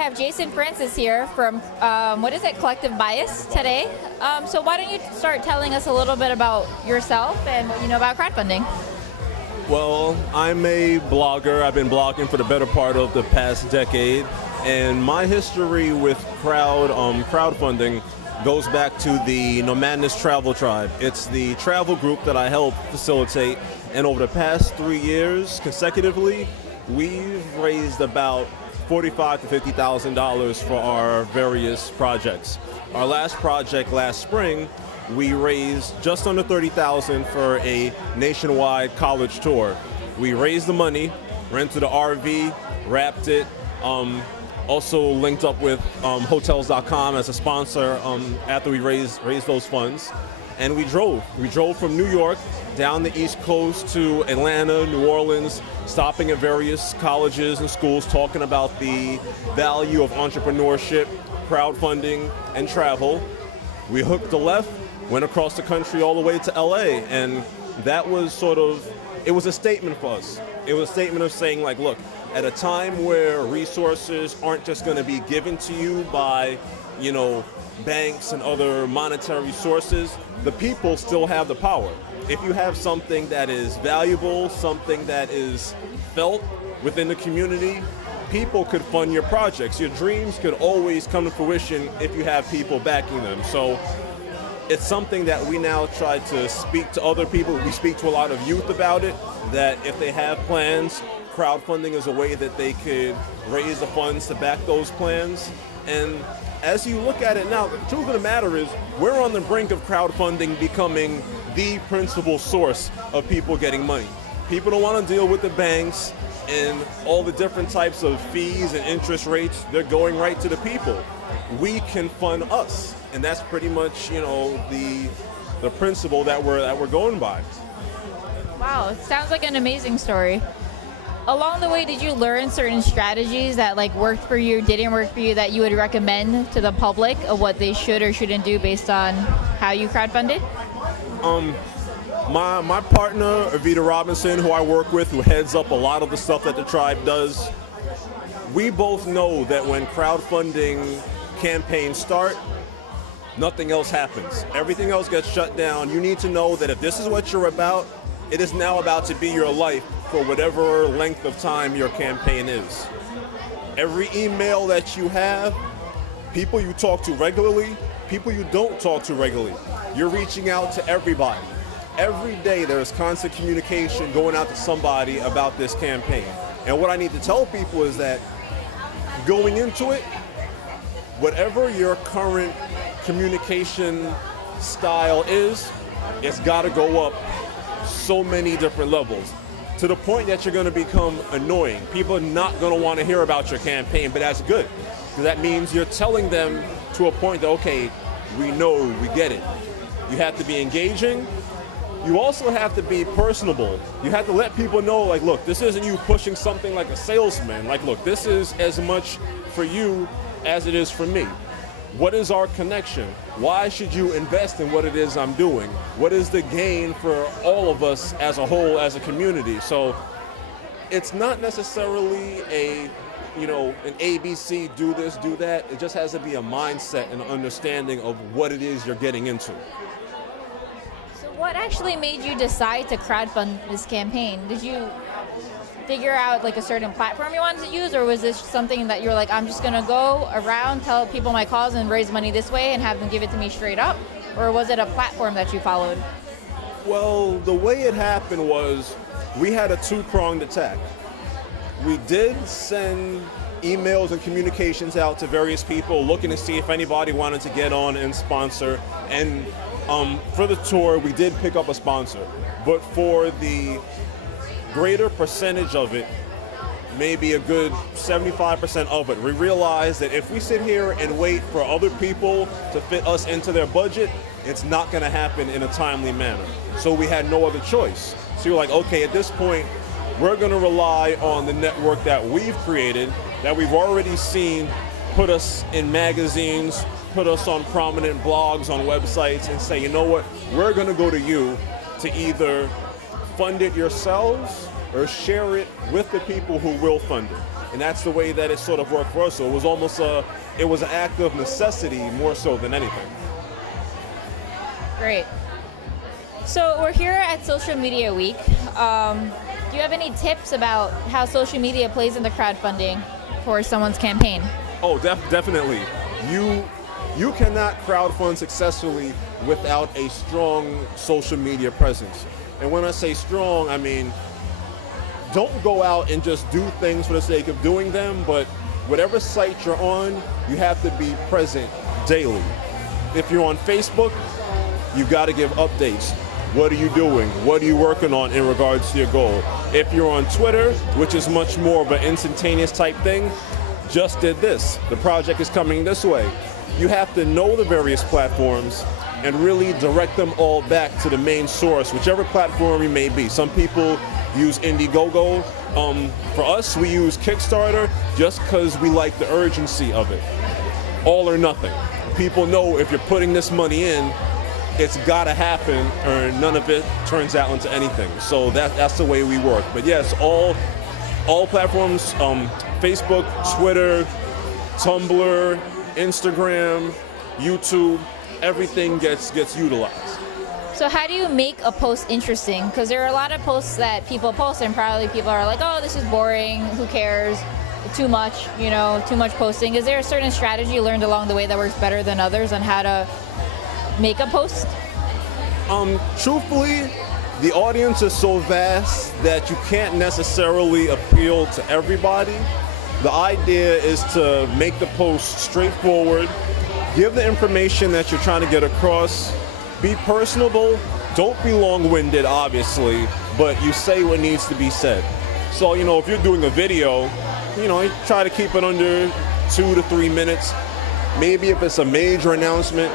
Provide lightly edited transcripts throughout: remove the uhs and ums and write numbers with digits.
have Jason Francis here from, Collective Bias today. So why don't you start telling us a little bit about yourself and what you know about crowdfunding? Well, I'm a blogger. I've been blogging for the better part of the past decade, and my history with crowdfunding goes back to the Nomadness Travel Tribe. It's the travel group that I help facilitate, and over the past 3 years consecutively, we've raised about $45,000 to $50,000 for our various projects. Our last project last spring, we raised just under $30,000 for a nationwide college tour. We raised the money, rented an RV, wrapped it, also linked up with Hotels.com as a sponsor after we raised those funds. And we drove. We drove from New York down the East Coast to Atlanta, New Orleans, stopping at various colleges and schools, talking about the value of entrepreneurship, crowdfunding, and travel. We hooked a left, went across the country all the way to LA, and that was it was a statement for us. It was a statement of saying, like, look, at a time where resources aren't just going to be given to you by, banks and other monetary sources, the people still have the power. If you have something that is valuable, something that is felt within the community, people could fund your projects. Your dreams could always come to fruition if you have people backing them. So it's something that we now try to speak to other people. We speak to a lot of youth about it, that if they have plans, crowdfunding is a way that they could raise the funds to back those plans. And as you look at it now, the truth of the matter is we're on the brink of crowdfunding becoming the principal source of people getting money. People don't want to deal with the banks and all the different types of fees and interest rates. They're going right to the people. We can fund us, and that's pretty much, the principle that we're going by. Wow, it sounds like an amazing story. Along the way, did you learn certain strategies that worked for you, didn't work for you, that you would recommend to the public of what they should or shouldn't do based on how you crowdfunded? My partner, Avita Robinson, who I work with, who heads up a lot of the stuff that the tribe does, we both know that when crowdfunding campaigns start, nothing else happens. Everything else gets shut down. You need to know that if this is what you're about, it is now about to be your life for whatever length of time your campaign is. Every email that you have, people you talk to regularly, people you don't talk to regularly, you're reaching out to everybody. Every day there's constant communication going out to somebody about this campaign. And what I need to tell people is that going into it, whatever your current communication style is, it's got to go up so many different levels, to the point that you're going to become annoying. People are not going to want to hear about your campaign, but that's good, because that means you're telling them to a point that, okay, we know, we get it. You have to be engaging. You also have to be personable. You have to let people know, look, this isn't you pushing something like a salesman. Look, this is as much for you as it is for me. What is our connection? Why should you invest in what it is I'm doing? What is the gain for all of us as a whole, as a community? So it's not necessarily an ABC, do this, do that. It just has to be a mindset and an understanding of what it is you're getting into. So what actually made you decide to crowdfund this campaign? Did you figure out a certain platform you wanted to use, or was this something that you're I'm just going to go around, tell people my cause and raise money this way and have them give it to me straight up? Or was it a platform that you followed? Well, the way it happened was we had a two-pronged attack. We did send emails and communications out to various people looking to see if anybody wanted to get on and sponsor. And for the tour, we did pick up a sponsor. But for the greater percentage of it, maybe a good 75% of it, we realized that if we sit here and wait for other people to fit us into their budget, it's not going to happen in a timely manner. So we had no other choice. So you're like, okay, at this point, we're going to rely on the network that we've created, that we've already seen put us in magazines, put us on prominent blogs, on websites, and say, you know what, we're going to go to you to either fund it yourselves or share it with the people who will fund it. And that's the way that it sort of worked for us. So it was almost it was an act of necessity more so than anything. Great. So we're here at Social Media Week. Do you have any tips about how social media plays into crowdfunding for someone's campaign? Oh, definitely. You cannot crowdfund successfully without a strong social media presence. And when I say strong, I mean, don't go out and just do things for the sake of doing them, but whatever site you're on, you have to be present daily. If you're on Facebook, you've got to give updates. What are you doing? What are you working on in regards to your goal? If you're on Twitter, which is much more of an instantaneous type thing, just did this. The project is coming this way. You have to know the various platforms and really direct them all back to the main source, whichever platform you may be. Some people use Indiegogo. For us, we use Kickstarter just because we like the urgency of it. All or nothing. People know if you're putting this money in, it's got to happen, or none of it turns out into anything. So that's the way we work. But yes, all platforms, Facebook, Twitter, Tumblr, Instagram, YouTube, everything gets utilized. So how do you make a post interesting? Because there are a lot of posts that people post and probably people are like, oh, this is boring, who cares, too much, too much posting. Is there a certain strategy you learned along the way that works better than others on how to make a post? Truthfully, the audience is so vast that you can't necessarily appeal to everybody. The idea is to make the post straightforward, give the information that you're trying to get across, be personable, don't be long-winded, obviously, but you say what needs to be said. So, if you're doing a video, try to keep it under 2 to 3 minutes. Maybe if it's a major announcement,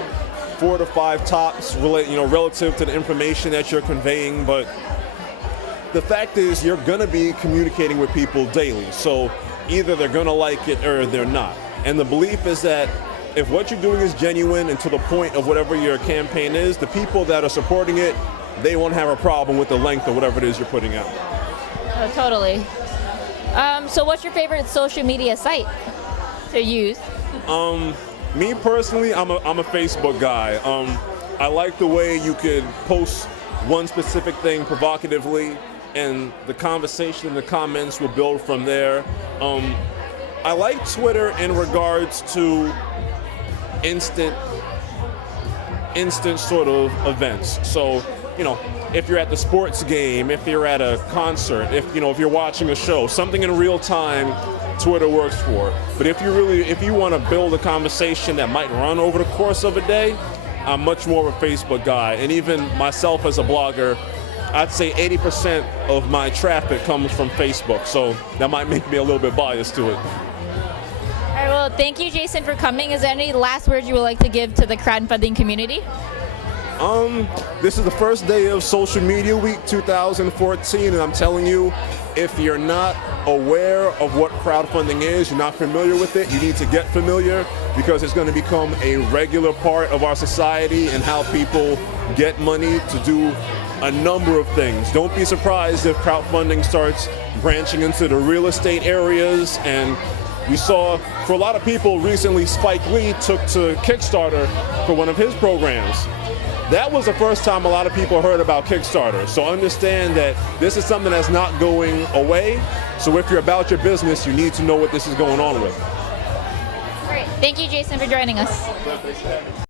4 to 5 tops, relative to the information that you're conveying. But the fact is, you're going to be communicating with people daily. So either they're going to like it or they're not. And the belief is that if what you're doing is genuine and to the point of whatever your campaign is, the people that are supporting it, they won't have a problem with the length of whatever it is you're putting out. Oh, totally. So what's your favorite social media site to use? Me personally, I'm a Facebook guy. I like the way you could post one specific thing provocatively, and the conversation and the comments will build from there. I like Twitter in regards to instant sort of events. So, if you're at the sports game, if you're at a concert, if you're watching a show, something in real time, Twitter works for. But if you want to build a conversation that might run over the course of a day, I'm much more of a Facebook guy. And even myself as a blogger, I'd say 80% of my traffic comes from Facebook. So that might make me a little bit biased to it. All right, well, thank you, Jason, for coming. Is there any last words you would like to give to the crowdfunding community? This is the first day of Social Media Week 2014, and I'm telling you, if you're not aware of what crowdfunding is, you're not familiar with it, you need to get familiar, because it's going to become a regular part of our society and how people get money to do a number of things. Don't be surprised if crowdfunding starts branching into the real estate areas. And we saw, for a lot of people recently, Spike Lee took to Kickstarter for one of his programs. That was the first time a lot of people heard about Kickstarter. So understand that this is something that's not going away. So if you're about your business, you need to know what this is going on with. Great. Thank you, Jason, for joining us.